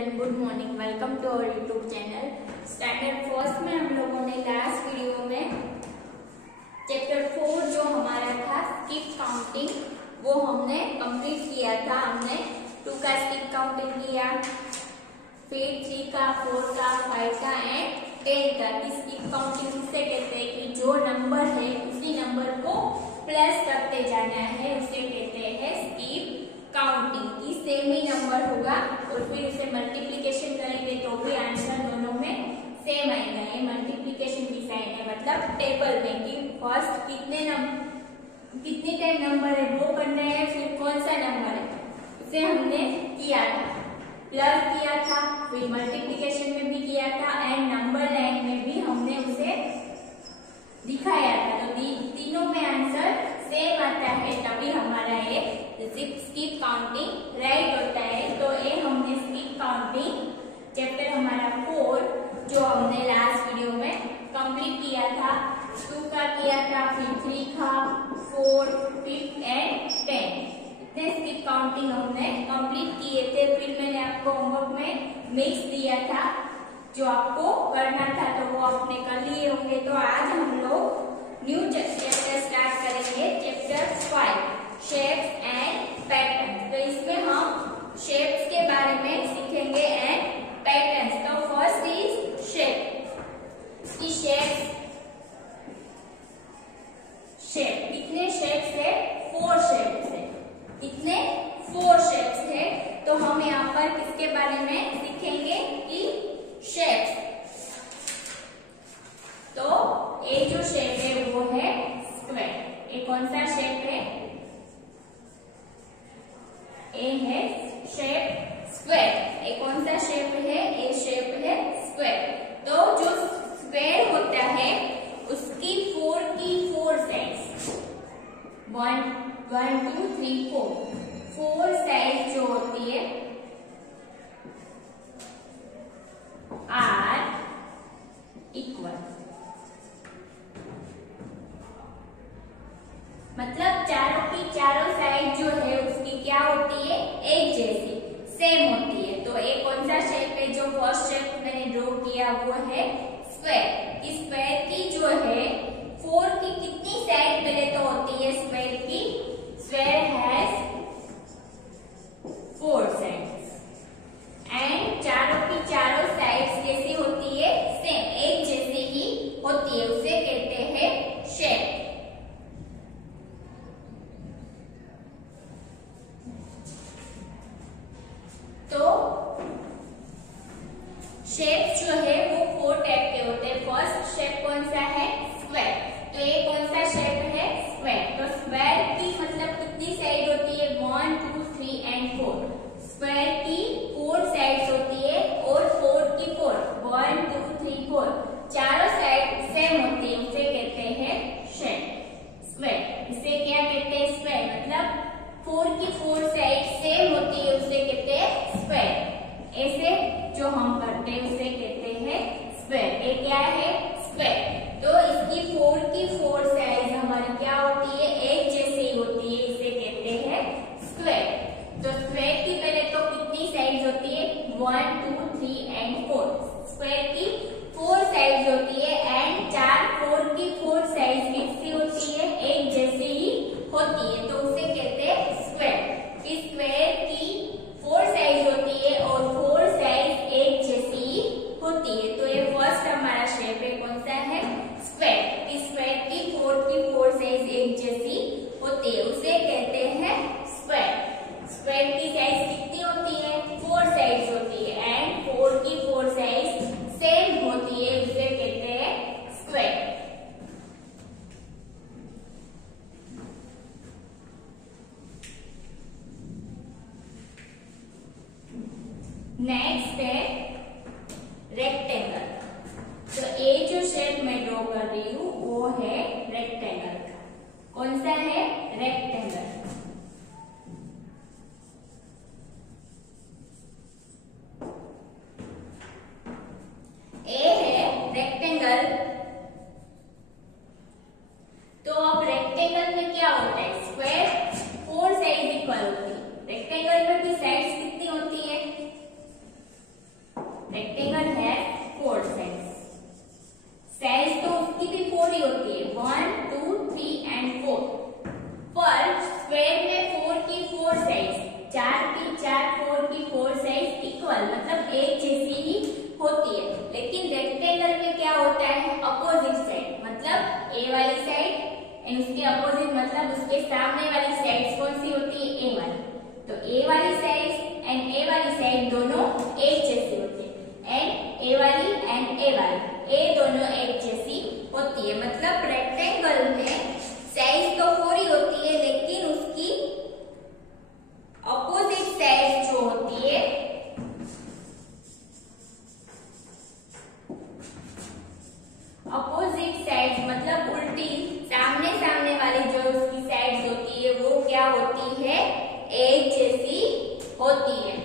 Children, good morning. Welcome to our YouTube channel. Standard first में हम लोगों ने लास्ट वीडियो में चैप्टर 4 जो हमारा था स्किप काउंटिंग, वो हमने कंप्लीट किया था। हमने 2 का स्किप काउंटिंग किया, फिर 3 का, 4 का, 5 का एंड 10 का। स्किप काउंटिंग किससे कहते हैं कि जो नंबर है उसी नंबर को प्लस करते जाना है, उसे कहते हैं स्किप काउंटिंग। की सेम ही नंबर होगा और फिर उसे मल्टीप्लिकेशन करेंगे तो भी आंसर दोनों में सेम आएगा। ये मल्टीप्लिकेशन की साइन है, मतलब टेबल में कि फर्स्ट कितने टाइम नंबर है वो करना है, फिर कौन सा नंबर है उसे हमने किया था, प्लस किया था, फिर मल्टीप्लिकेशन में भी किया था एंड नंबर लाइन में भी हमने उसे दिखाया था। तो तीनों में आंसर सेम आता है, तभी हमारा ये स्किप काउंटिंग राइट होता है। तो ये हमने स्किप काउंटिंग चैप्टर हमारा 4 जो हमने लास्ट वीडियो में कंप्लीट किया था, 2 का किया था, फिर 3 का, 4, 5 एंड 10। इतने स्किप काउंटिंग हमने कंप्लीट किए थे। फिर मैंने आपको होमवर्क में मिक्स दिया था जो आपको करना था, तो वो आपने कर लिए होंगे। तो आज हम लोग न्यू चैप्टर स्टार्ट करेंगे, चैप्टर 5 शेप्स एंड पैटर्न्स। तो इसमें हम शेप्स के बारे में सीखेंगे एंड पैटर्न्स। तो फर्स्ट इज शेप। शेप कितने शेप्स है? 4 शेप्स है। कितने? 4 शेप्स है। तो हम यहाँ पर किसके बारे में सीखेंगे कि शेप्स। तो ये जो शेप है वो है स्क्वायर। ये कौन सा शेप है? ये है शेप स्क्वायर। ये कौन सा शेप है? ये शेप है स्क्वायर। तो जो स्क्वायर होता है उसकी 4 की 4 साइड्स 1 2 3 4 साइड जो होती है आर इक्वल, मतलब चारों की चारों साइड जो है उसकी क्या होती है? एक जैसी, सेम होती है। तो एक कौन सा शेप है? जो फर्स्ट शेप मैंने ड्रॉ किया वो है स्क्वायर। इस स्क्वायर की जो है 4 की कितनी साइड पहले तो होती है स्क्वायर की? स्क्वायर हैज 4 साइड्स एंड चारों की चारों साइड्स कैसी होती है? सेम, एक जैसी ही होती है, उसे कहते हैं शेप। तो शेप जो है वो 4 टाइप के होते हैं। फर्स्ट शेप कौन सा है? स्क्वायर। तो ये कौन सा शेप है? स्क्वायर। तो स्क्वायर की मतलब कितनी साइड होती है? 1 2 3 एंड 4। स्क्वायर की 4 साइड्स होती है और 4 की 4 1 2 3 4 चारों साइड सेम होती है, उसे कहते हैं शेप स्क्वायर। इसे क्या कहते हैं? स्क्वायर। मतलब 4 की 4 साइड सेम होती है, उसे कहते हैं स्क्वायर। ऐसे जो हम करते हैं उसे कहते हैं स्क्वायर। ये क्या है? स्क्वायर। तो इसकी 4 की 4 साइड हमारी क्या होती है? एक जैसी होती है, इसे कहते हैं स्क्वायर। तो स्क्वायर की पहले तो कितनी साइड होती है? 1 2 3 एंड 4। स्क्वायर की 4 साइड होती है एंड 4 की 4 साइड कितनी होती है? एक जैसी ही होती है, तो उसे कहते हैं स्क्वायर। स्क्वायर की 4 साइड होती है और 4 साइड एक जैसी ही होती है। तो ये फर्स्ट हमारा शेप है, कौन सा है? स्क्वायर। स्क्वायर की 4 साइड एक जैसी होती है, उसे कहते हैं स्क्वायर। स्क्वायर की साइज कितनी होती है? 4 साइड्स होती है एंड 4 की 4 साइड्स सेम होती है, उसे कहते हैं स्क्वायर। नेक्स्ट है रेक्टेंगल। तो ये जो शेप मैं ड्रॉ कर रही हूँ वो है रेक्टेंगल। कौन सा है? रेक्टेंगल। ए है रेक्टेंगल। तो अब रेक्टेंगल में क्या होता है? स्क्वायर 4 साइड इक्वल होती है। रेक्टेंगल में भी साइड्स कितनी होती है? मतलब उसके सामने वाली साइड कौन सी होती है, ए वाली। तो ए वाली साइड एंड ए वाली साइड दोनों एक जैसी होती है, एंड ए वाली एंड ए वाली, ए दोनों एक जैसी होती है। मतलब रेक्टेंगल में साइड तो 4 ही होती है, लेकिन उसकी अपोजिट साइड जो होती है अपोजिट साइड मतलब उल्टी सामने सामने वाली जो उसकी साइड्स होती है वो क्या होती है, एक जैसी होती है।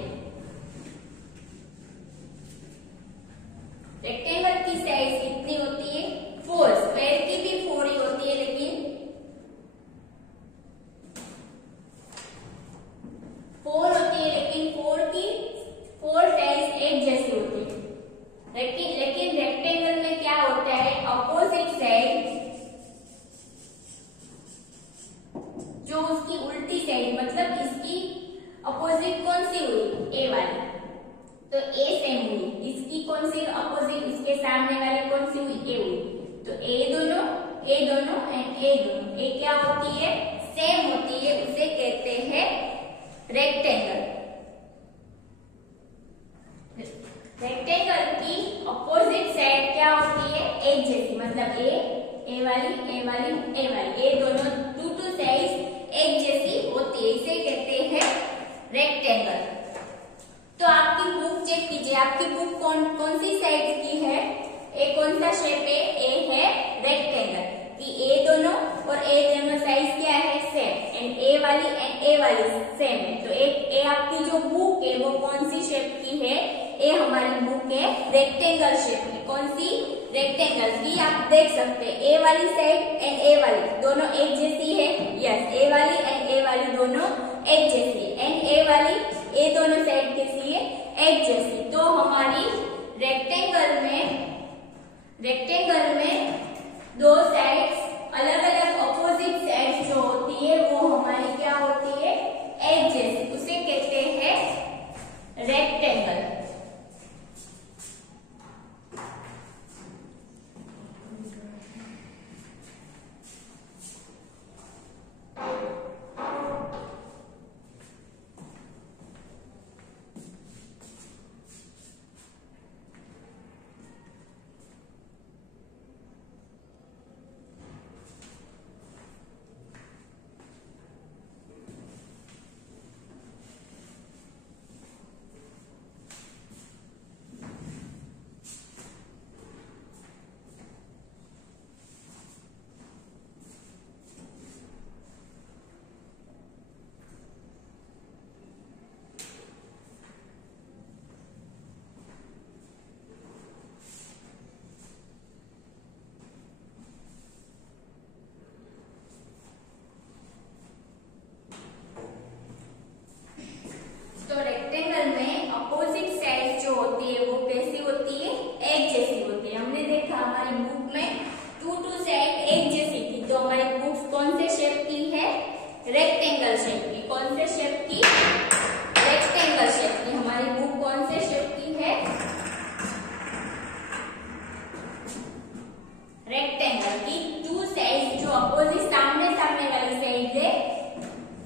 रेक्टेंगल की साइज कितनी होती है, 4। स्क्वायर की भी 4 ही होती है, लेकिन 4 होती है, लेकिन 4 की 4 साइज एक जैसी होती है। लेकिन रेक्टेंगल में क्या होता है, अपोजिट साइड जो उसकी उल्टी साइड मतलब इसकी अपोजिट कौन सी हुई, ए वाली, तो ए सेम हुई। इसकी कौन सी अपोजिट, इसके सामने वाली कौन सी हुई, ए हुई। तो ए दोनों एंड ए दोनों, ए क्या होती है, सेम होती है, उसे कहते हैं रेक्टेंगल। रेक्टेंगल की अपोजिट साइड क्या होती है, एक जैसी, मतलब ए वाली, ए दोनों टू साइड एक जैसी होती है, इसे कहते हैं रेक्टेंगल। तो आपकी बुक चेक कीजिए, आपकी बुक कौन सी साइड की है, ए कौन सा शेप है, ए है रेक्टेंगल कि ए दोनों और ए दोनों साइज क्या है, सेम, एंड ए वाली सेम है। तो ए आपकी जो बुक है वो कौन सी शेप की है, ए हमारी बुक है रेक्टेंगल शेप में। कौन सी, रेक्टेंगल की। आप देख सकते हैं ए वाली साइड एंड ए वाली दोनों एक जैसी है, यस, ए वाली एंड ए वाली दोनों एक जैसी है, एंड ए दोनों साइड कैसी है, एक जैसी। तो हमारी रेक्टेंगल में दो साइड्स अलग अलग अपोजिट साइड्स जो होती है वो हमारी क्या होती है, एक जैसी, उसे कहते हैं रेक्टेंगल। रेक्टेंगल में अपोजिट साइड जो होती है वो कैसी होती है, एक जैसी होती है। हमने देखा हमारी बुक में टू साइड एक जैसी थी, तो हमारी बुक कौन से शेप की है, रेक्टेंगल शेप की। कौन से शेप की, रेक्टेंगल शेप की। हमारी बुक कौन से शेप की है, रेक्टेंगल की। टू साइड जो अपोजिट सामने वाली साइड है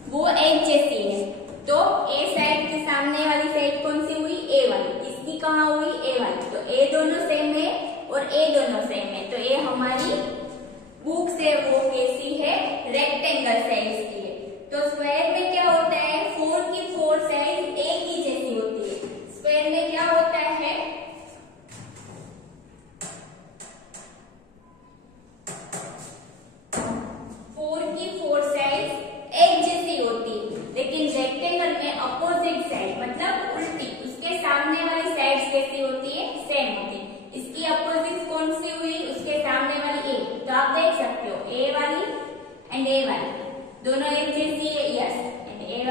वो एक जैसी है। तो ए साइड के सामने वाली साइड कौन सी हुई, ए वाली। इसकी कहाँ हुई, ए वाली। तो ए दोनों सेम है और ए दोनों सेम है, तो ए हमारी बुक से वो कैसी है, रेक्टेंगल साइज की है। तो स्क्वायर में क्या होता है, 4 की 4 साइड एक ही जैसी होती है। स्क्वायर में क्या होता है, अपोजिट साइड मतलब उल्टी, उसके सामने वाली साइड्स कैसी होती है, सेम होती है। इसकी अपोजिट कौन सी हुई, उसके सामने वाली ए। तो आप देख सकते हो ए वाली एंड ए वाली दोनों एक जैसी है, यस, एंड ए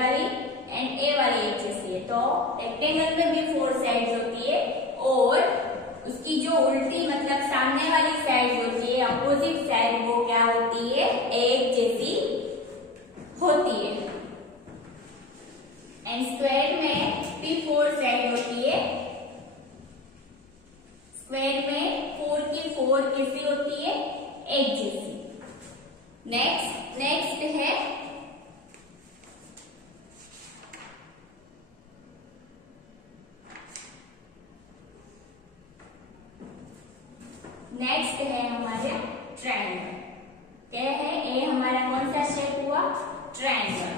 वाली एक जैसी है। तो रेक्टेंगल में भी 4 साइड्स होती है और उसकी जो उल्टी मतलब सामने वाली साइड होती है, अपोजिट साइड, वो क्या होती है, एक जैसी होती है। एंड स्क्वायर में भी 4 साइड होती है। स्क्वायर में 4 की 4 कैसी होती है, एक जैसी। Next triangle.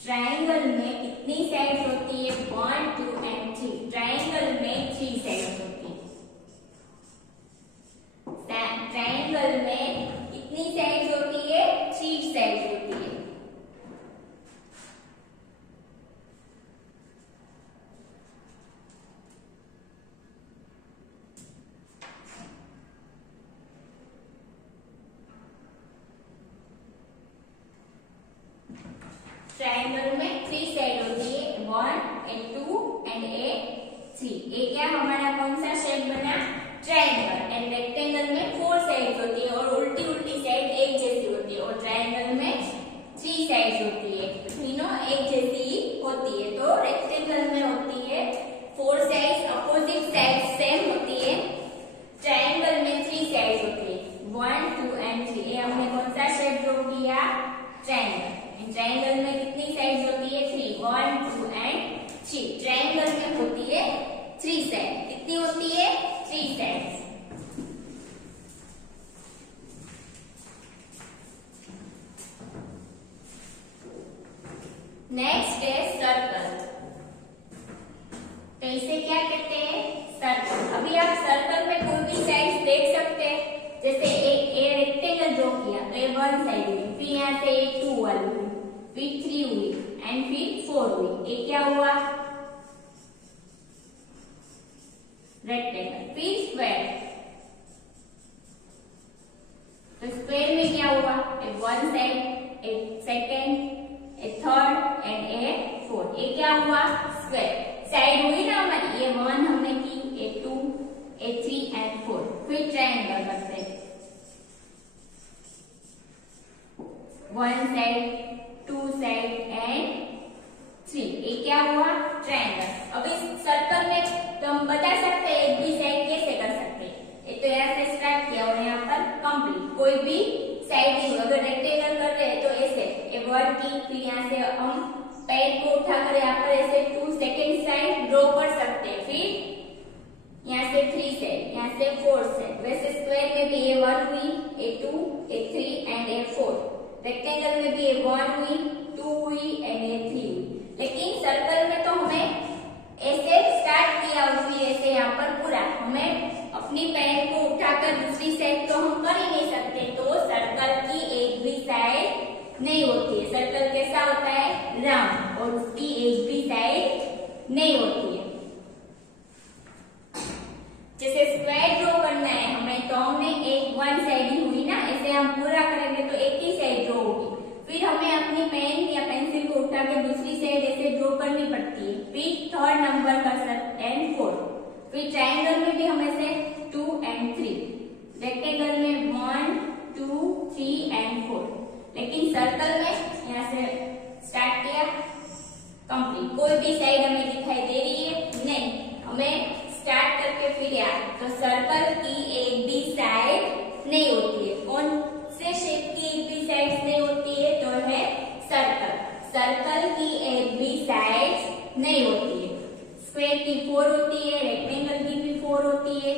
ट्रायंगल में कितनी साइड्स होती है? 1, 2 and 3। ट्रायंगल में 3 साइड्स होती है। ट्रायंगल में कितनी साइड्स होती है? 3 साइड्स होती है। ट्रायंगल में 3 साइड होती है, 1 and 2 and 3। ये क्या हमारा कौन सा शेप बना? ट्रायंगल। एंड रेक्टेंगल में 4 साइड्स होती है और उल्टी उल्टी साइड एक जैसी होती है। और ट्रायंगल में 3 साइड्स होती है, तीनों एक जैसी होती है। तो रेक्टेंगल में होती है 4 साइड्स, अपोजिट साइड सेम होती है। ट्रायंगल में 3 साइड्स होती है, 1, 2 and 3। ये हमने कौन सा शेप ड्रॉ किया? ट्रायंगल। ट्रायंगल में कितनी साइड्स होती है? 3, 1, 2 and 3। ट्रायंगल में होती है 3 साइड। कितनी होती है? 3 साइड्स। नेक्स्ट है सर्कल। तो इसे क्या कहते हैं? सर्कल। अभी आप सर्कल में कोई भी साइड्स देख सकते हैं। जैसे एक रेक्टेंगल ड्रॉ किया तो ये 1 साइड हुई, फिर यहाँ से 2 वाली हुई, फिर 3 हुई एंड फिर 4 हुई। ये क्या हुआ? रेक्टेंगल। फिर स्क्वायर। तो स्क्वायर में क्या हुआ? 1 साइड, एक सेकेंड, एक थर्ड एंड एक फोर्थ। ये क्या हुआ? स्क्वायर। साइड हुई ना हमारी, ये 1 हमने की, ये 2, ये 3 एंड 4। फिर ट्रायंगल करते हैं, 1 साइड, 2 साइड एंड 3। ये क्या हुआ? ट्रायंगल। अब इस सर्कल में तो हम बता सकते हैं एक भी साइड कैसे कर सकते हैं। ये तो यहाँ से स्टार्ट किया और यहाँ पर कंप्लीट, कोई भी साइड नहीं। अगर रेक्टेंगल कर रहे हैं तो ऐसे ये 1 की, फिर यहाँ से हम पैर को उठाकर यहाँ पर ऐसे 2 सेकेंड साइड ड्रॉ कर सकते हैं। फिर यहाँ से 3 साइड, यहाँ से 4 साइड। वैसे स्क्वायर में भी ये 1 हुई, ये 2, ये 3 एंड ये 4। रेक्टेंगल में भी ये 1 हुई, 2 हुई एंड ये 3 हुई। लेकिन सर्कल में तो हमें ऐसे स्टार्ट किया और फिर ऐसे यहाँ पर पूरा, हमें अपनी पैर को उठाकर दूसरी साइड तो हम कर ही नहीं सकते। तो सर्कल की एक भी साइड नहीं होती है। सर्कल कैसा होता है? राउंड, और उसकी एक भी साइड नहीं होती है। जैसे स्क्वायर ड्रॉ करना है हमें, तो हमने एक 1 साइड ही हुई ना, ऐसे हम पूरा करेंगे तो एक ही साइड ड्रॉ होगी। फिर हमें अपनी पेन या पेंसिल को उठाकर दूसरी साइड ऐसे ड्रॉ करनी पड़ती है। फिर थर्ड नंबर का एंड 4। फिर ट्रायंगल में भी हम ऐसे 2 and 3, रेक्टेंगल में 1, 2, 3 and 4। लेकिन सर्कल में यहाँ से स्टार्ट किया, कंप्लीट, कोई भी साइड हमें दिखाई दे रही है नहीं। हमें स्टार्ट करके फिर यार, तो सर्कल की एक भी साइड नहीं होती है। कौन से शेप की एक भी साइड नहीं होती है? तो है सर्कल। सर्कल की एक भी साइड नहीं होती है। स्क्वायर की 4 होती है, रेक्टेंगल की भी 4 होती है,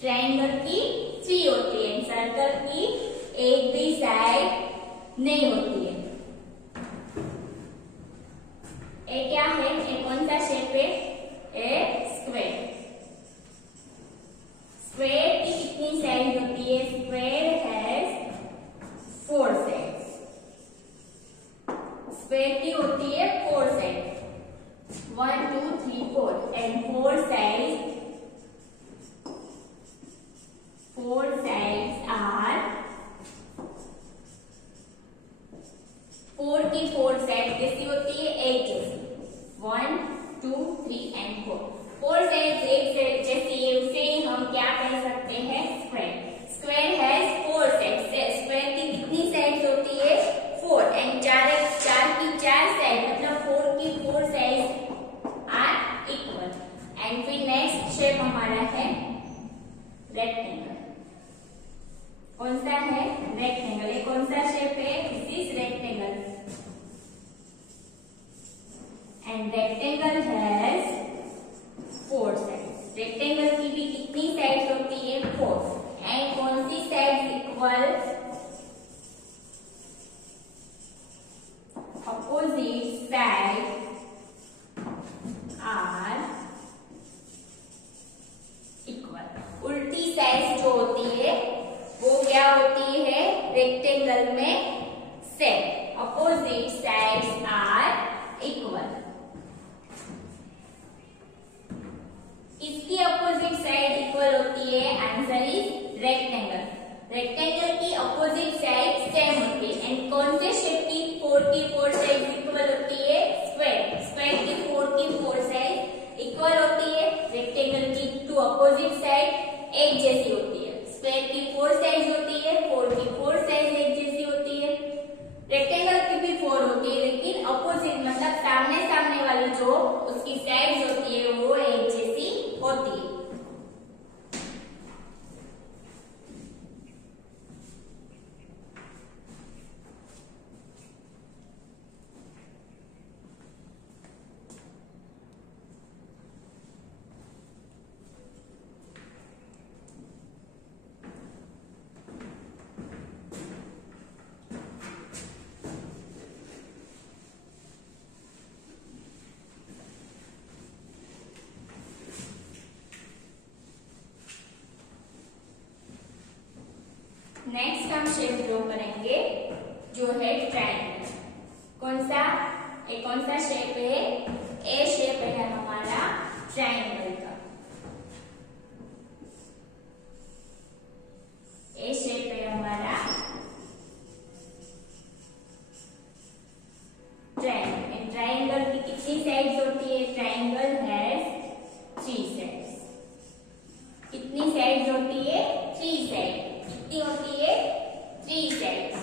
ट्रायंगल की 3 होती है। सर्कल की एक भी साइड नहीं होती है। ये क्या है? ये कौन सा शेप है? ये स्क्वायर। स्क्वायर की कितनी साइड होती है? Square has 4 sides. स्क्वायर की होती है 4 साइड, 1, 2, 3, 4 एंड 4 साइड्स आर 4 की 4 साइड कैसी होती है? एक जैसी, 1, 2, 3 एंड 4। 4 साइड एक जैसी है, उसे हम क्या कह सकते हैं? Square. Square has 4 sides. Square की कितनी साइड्स होती है? 4 एंड 4 की 4 साइड, मतलब 4 की 4 साइड्स आर इक्वल। एंड फिर नेक्स्ट शेप हमारा है रेक्टेंगल। कौन सा है? रेक्टेंगल। ये कौन सा शेप है? This is rectangle. And rectangle has 4 sides. Rectangle की भी कितनी साइड्स होती है? 4। एंड कौन सी साइड इक्वल? रेक्टेंगल में same, opposite sides are equal. इसकी अपोजिट साइड इक्वल होती है, आंसर इज रेक्टेंगल। रेक्टेंगल की अपोजिट साइड सेम होती है। एंड कौन से शेप की 4 की 4 साइड इक्वल होती है? स्क्वायर। स्क्वायर की 4 की 4 साइड इक्वल होती है। रेक्टेंगल की 2 अपोजिट साइड एक जैसी होती है। स्क्वायर की 4 साइड होती है, 4 की 4 साइड एक जैसी होती है। रेक्टेंगल की भी 4 होती है, लेकिन अपोजिट मतलब सामने सामने वाली जो उसकी साइड होती है वो एक जैसी होती है। नेक्स्ट हम शेप ड्रॉ करेंगे जो है ट्रायंगल। कौन सा शेप है? ए शेप है हमारा ट्रायंगल का। ए शेप है हमारा ट्रायंगल। ट्रायंगल की कितनी साइड्स होती है? Triangle has 3 sides. कितनी साइड्स होती है? 3 साइड। कितनी होती है? 3 साइड्स।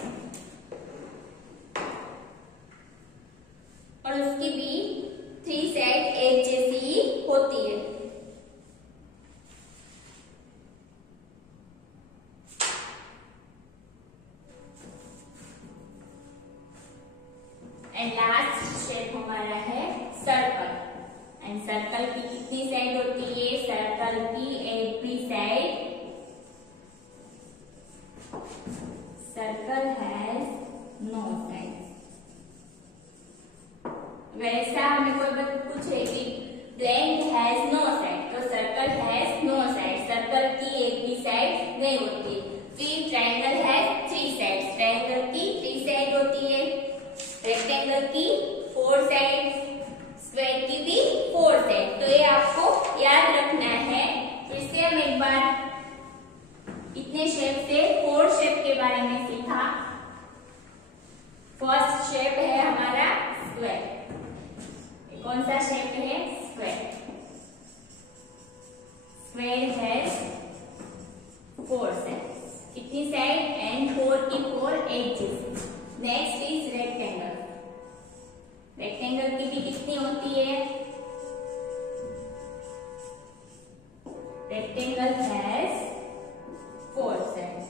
और उसकी भी 3 साइड एक जैसी ही होती है। एंड लास्ट शेप हमारा है सर्कल। एंड सर्कल की कितनी साइड होती है? सर्कल की एक भी side, circle has no side. वैसा हमें कोई पूछे कि ब्लैंक हैज नो साइड, तो circle has no side, circle की एक भी साइड नहीं होती। फिर ट्रायंगल हैज 3 साइड, ट्रायंगल की 3 साइड होती है। रेक्टेंगल की 4 साइड, स्क्वायर की भी 4 साइड। तो ये आपको याद रखना है। फिर से हम एक बार इतने शेप से 4 शेप के बारे में सीखा। फर्स्ट शेप है हमारा स्क्वायर। कौन सा शेप है? स्क्वायर। Square has 4 sides. कितनी साइड? एंड 4 की 4 एक जैसी। Next is rectangle. रेक्टेंगल की भी कितनी होती है? Rectangle has 4 sides.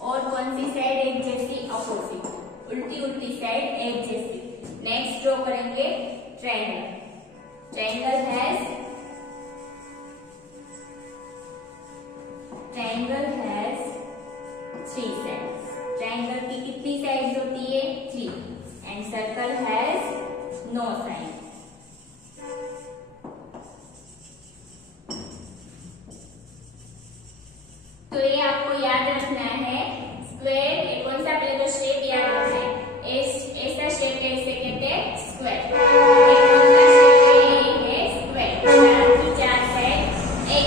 और कौन सी साइड एक जैसी? अपोजिट, उल्टी उल्टी साइड एक जैसी। नेक्स्ट ड्रॉ करेंगे triangle. Triangle has 3 sides. Triangle की कितनी साइड्स होती है? 3। And circle has no side. तो ये आपको याद रखना है। स्क्वायर कौन सा? पहले तो शेप याद रखना है। ऐसा शेप है, इसे कहते हैं स्क्वायर। कौन सा शेप है? ये है स्क्वायर। 4 की 4 साइड एक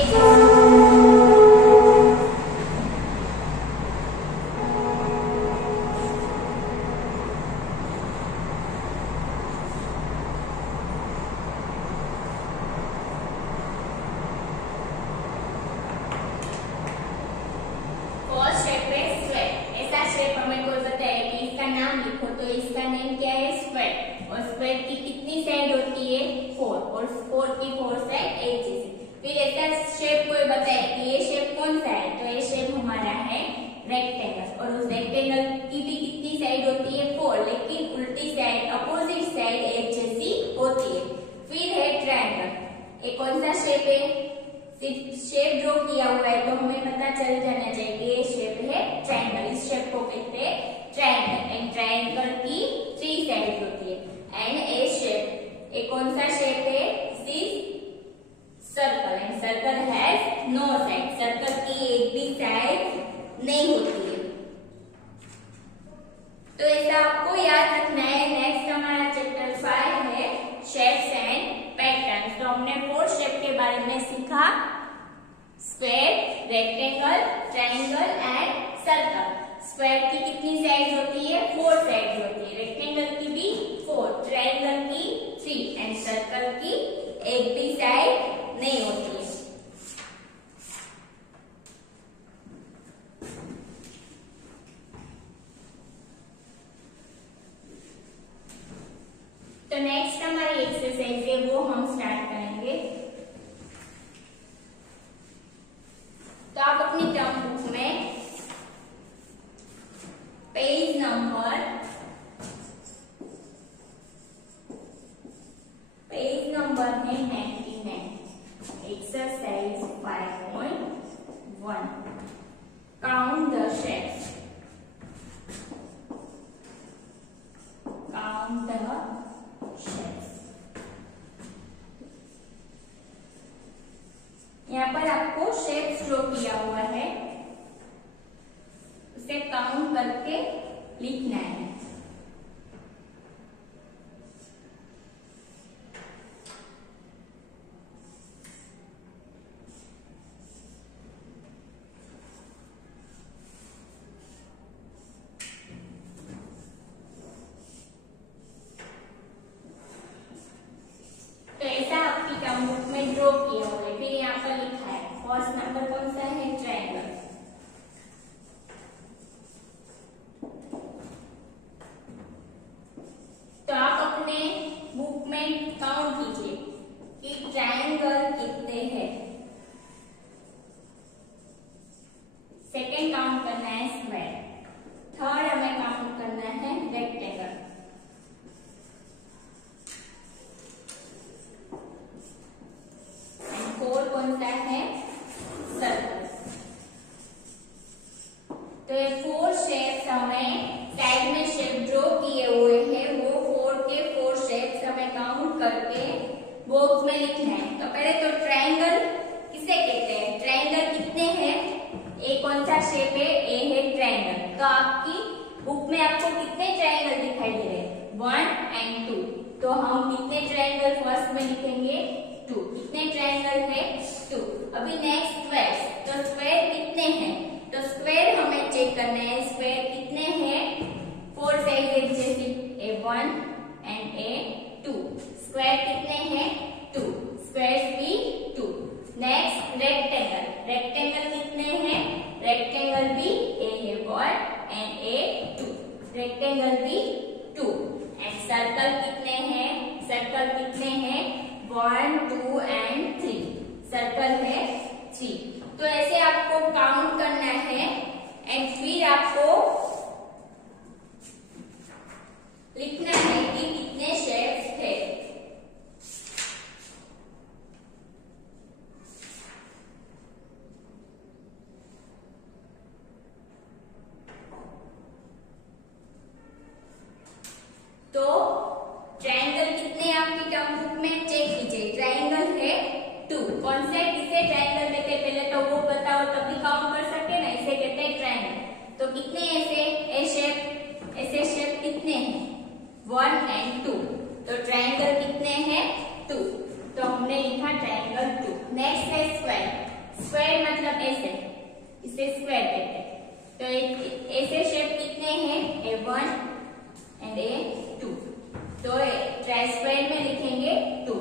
तो इसका नेम क्या है? स्क्वायर। और स्क्वायर की कितनी साइड होती है? 4। और 4 की 4 साइड एक जैसी। फिर ऐसा शेप कोई बताए कि ये शेप कौन सा है? तो ये शेप हमारा है रेक्टेंगल। और उस रेक्टेंगल की भी कितनी साइड होती है? 4, लेकिन उल्टी साइड, अपोजिट साइड एक जैसी होती है। फिर है ट्रायंगल। ये कौन सा शेप है? सिर्फ शेप ड्रॉ किया हुआ है तो हमें पता चल जाना चाहिए कि ये शेप है ट्रायंगल। इस शेप को कहते हैं ट्रायंगल। एंड ट्रायंगल की 3 साइड होती है। एंड ए शेप, एक कौन सा शेप है? Circle. And circle has no side, circle की एक भी साइड नहीं होती है। तो ऐसा आपको याद रखना है। नेक्स्ट हमारा चैप्टर 5 है शेप्स एंड पैटर्न्स। तो हमने 4 शेप के बारे में सीखा, square, rectangle, triangle and circle. Square की कितनी साइड होती है? 4 साइड होती है। रेक्टेंगल की भी 4, ट्रायंगल की 3 एंड सर्कल की एक भी साइड नहीं होती है। तो नेक्स्ट हमारी एक्सरसाइज है वो हम स्टार्ट करेंगे। तो आप अपनी टर्म बुक में पेज नंबर है 99, exercise 5.1, count the shapes. Count the shapes. यहाँ पर आपको शेप्स ड्रॉ किया हुआ है, उसे काउंट करके लिखना है। तो ऐसा आपकी टर्म बुक में ड्रॉ किया हुआ है। फिर यहाँ पर लिखा है फर्स्ट नंबर कौन सा है? ट्रायंगल। तो आप अपने बुक में काउंट कीजिए कि ट्रायंगल कितने हैं। सेकेंड काउंट करना है स्क्वायर। थर्ड हमें काउंट करना है रेक्टेंगल। एंड फोर्थ कौन सा है? सर्कल। तो ये 4 शेप्स हमें साइड में शेप ड्रॉ किए हुए हैं, वो 4 के 4 शेप्स हमें काउंट करके बॉक्स में लिखना है। तो पहले तो ट्रायंगल किसे कहते हैं? ट्रायंगल कितने हैं? ए कौन सा शेप है? ए है ट्रायंगल। तो आपकी बुक में आपको कितने ट्रायंगल दिखाई दे रहे हैं? 1 एंड 2। तो हम कितने ट्रायंगल फर्स्ट में लिखेंगे? 2। कितने ट्रायंगल है? 2। अभी नेक्स्ट स्क्वायर। तो स्क्वायर कितने हैं? तो स्क्वायर हमें चेक करना है, स्क्वायर कितने हैं? 4 साइड है, जैसे A1 एंड A2। स्क्वायर कितने हैं? 2। स्क्वायर भी 2। Next rectangle. रेक्टेंगल कितने हैं? रेक्टेंगल भी A है 1 एंड A2। रेक्टेंगल भी 2। एंड सर्कल कितने हैं? सर्कल कितने हैं? 1, 2 एंड 3। सर्कल है 3। तो ऐसे आपको काउंट करना है एंड फिर आपको लिखना है कि कितने शेप्स थे। तो ट्रायंगल कितने आपकी टर्म बुक में चेक कीजिए। ट्रायंगल है 2। कौन से किसे ट्रायंगल कहते हैं पहले तो वो बताओ, तभी काउंट कर सकते ना। इसे कहते हैं ट्रायंगल। तो कितने ऐसे शेप कितने हैं? 1 एंड 2। तो ट्रायंगल कितने हैं? 2। तो हमने लिखा ट्रायंगल 2। नेक्स्ट है स्क्वायर। स्क्वायर मतलब ऐसे, इसे स्क्वायर कहते हैं। तो ऐसे शेप कितने हैं? A1 and A2। तो स्क्वायर में लिखेंगे 2।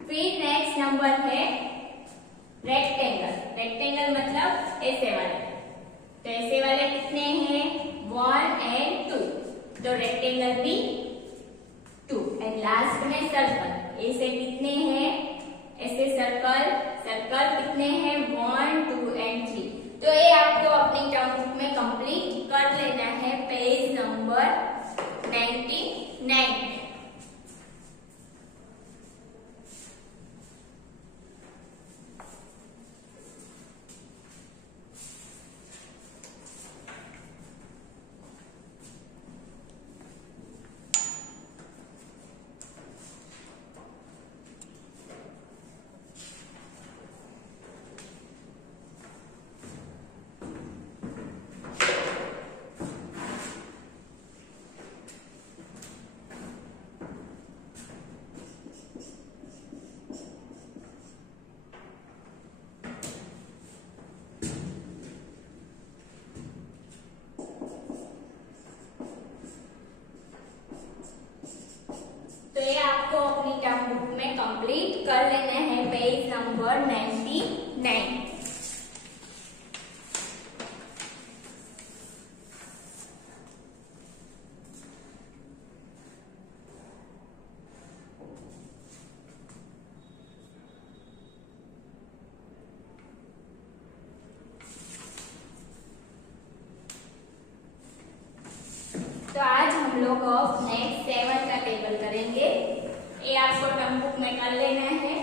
फिर नेक्स्ट नंबर है रेक्टेंगल। रेक्टेंगल मतलब ऐसे वाले। तो ऐसे वाले कितने हैं? 1 एंड 2। तो रेक्टेंगल भी 2। एंड लास्ट में सर्कल। ऐसे कितने हैं? ऐसे सर्कल कितने हैं? 1, 2 एंड 3। तो ये आपको अपनी टर्म बुक में कंप्लीट कर लेना है पेज नंबर 99। कंप्लीट कर लेना है पेज नंबर 99। तो आज हम लोग नेक्स्ट 7 का टेबल करेंगे। ये आपको टर्म बुक में कर लेना है।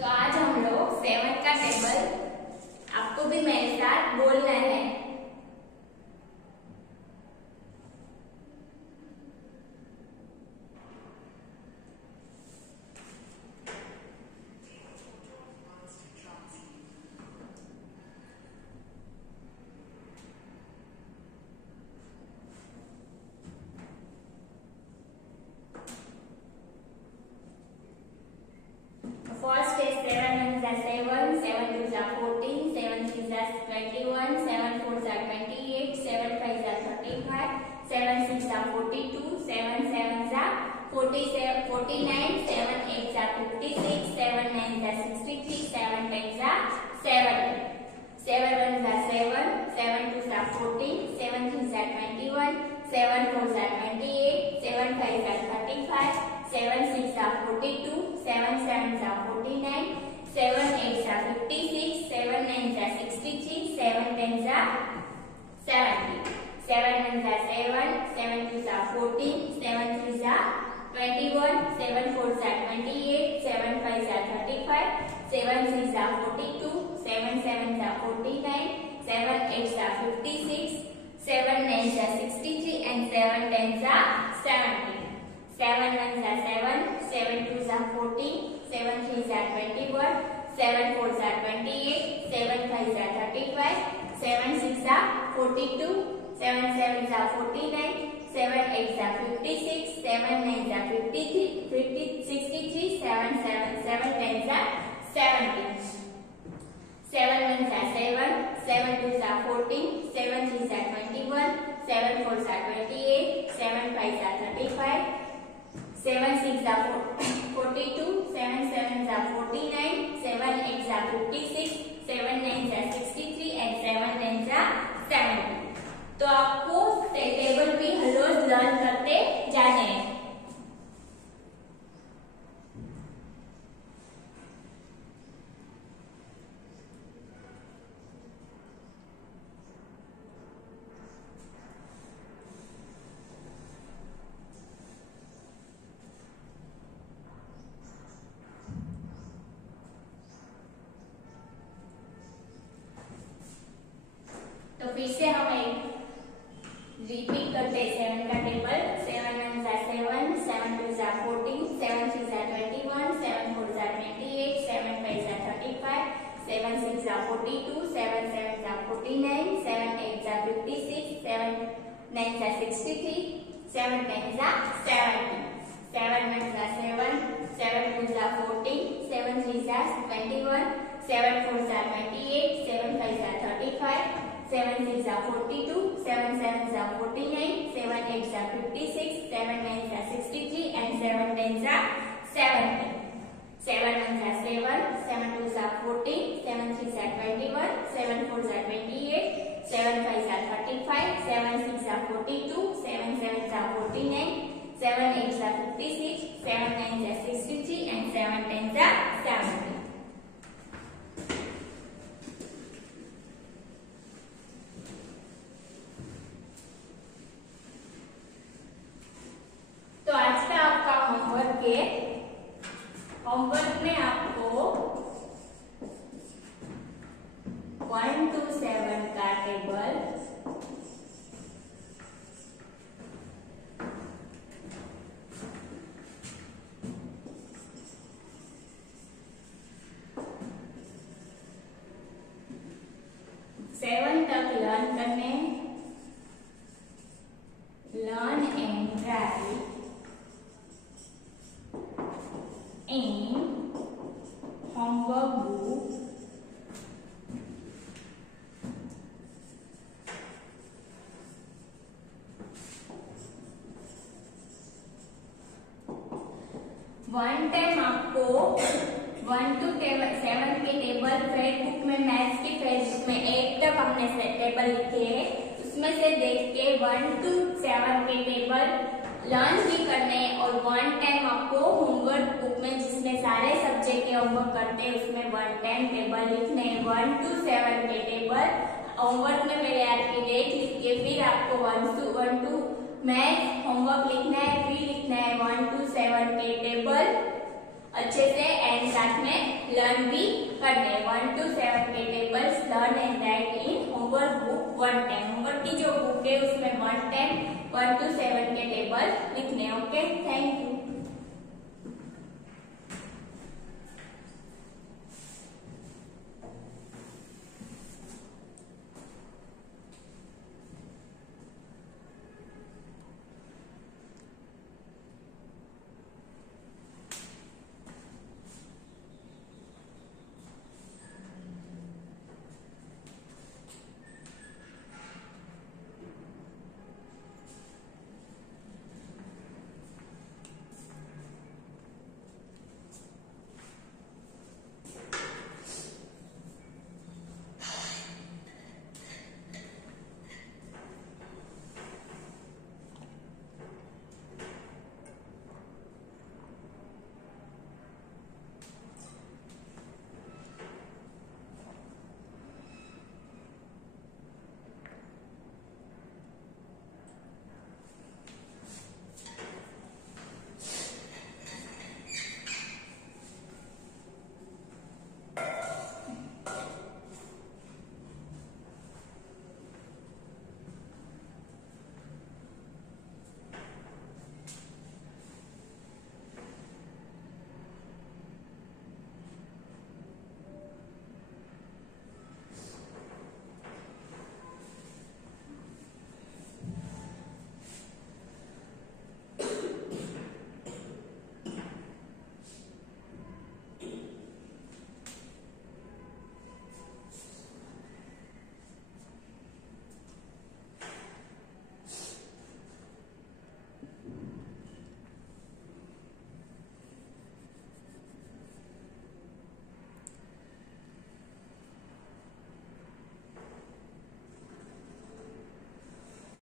तो आज हम लोग 7 का टेबल आपको भी मेरे साथ बोलना है। First is 7 1 7, 7 2 14, 7 3 21, 7 4 28, 7 5 35, 7 6 42, 7 7 47, 49, 7 8 56, 7 9 63, 7 10 70. 7 1 7, 7 2 14, 7 3 21, 7 4 28, 7 5 35, 7 6 42, 7 7 49, 7 8 56, 7 9 63, 7 10 70. 7 1 7, 7 2 14, 7 3 21, 7 4 28, 7 5 35, 7 6 42, 7 7 49, 7 8 56, 7 9 63, and 7 10 70. 7 1 7, 7 2 14, 7 3 21, 7 4 28, 7 5 35, 7 6 42, 7 7 49, 7 8 56, 7 9 53, 63, 7 10 70. 7 1 7, 7 2 14, 7 3 21, 7 4 28, 7 5 35, 7 6 42, 7 7 49, 7 8 56, 7 9 63, and 7 10 70. तो आपको टेबल भी रोज लर्न करते जाने हैं। तो फिर से हम एक रिपीट करते हैं 7 का table. 7 1 7, 7 2 14, 7 3 21, 7 4 28, 7 5 35, 7 6 42, 7 7 49, 7 8 56, 7 9 63, 7 10 70. 7 1 7, 7 2 14, 7 3 21, 7 4 28, 7 5 35, 7 6 42, 7 7 49, 7 8 56, 7 9 63, and 7 10 70. 7 1 7, 7 2 14, 7 3 21, 7 4 28, 7 5 35, 7 6 42, 7 7 49, 7 8s are 56, 7 9s are 63 and 7 10s are 70. तो आज का आपका होमवर्क है। होमवर्क में आपको 1 to 7 का टेबल सेवन तक लर्न करने, learn and right in homework book one time आपको 1 to 7 के टेबल फेसबुक में, मैथ्स की फेसबुक में 8 तक हमने टेबल लिखे हैं, उसमें से देख के 1 to 7 के टेबल लर्न भी करने और 1 टाइम आपको होमवर्क बुक में जिसमें सारे सब्जेक्ट के होमवर्क करते हैं उसमें 1 टाइम टेबल लिखने। 1 to 7 के टेबल होमवर्क में पहले आपकी डेट लिख के फिर आपको 1 to मैथ्स होमवर्क लिखना है, फिर लिखना है 1 to 7 के टेबल अच्छे से एंड साथ में लर्न भी करने। 1 to 7 के tables learn and right in homework book 1 time. Homework की जो बुक है उसमें 1 टाइम 1 to 7 के टेबल लिखने। Okay, thank you.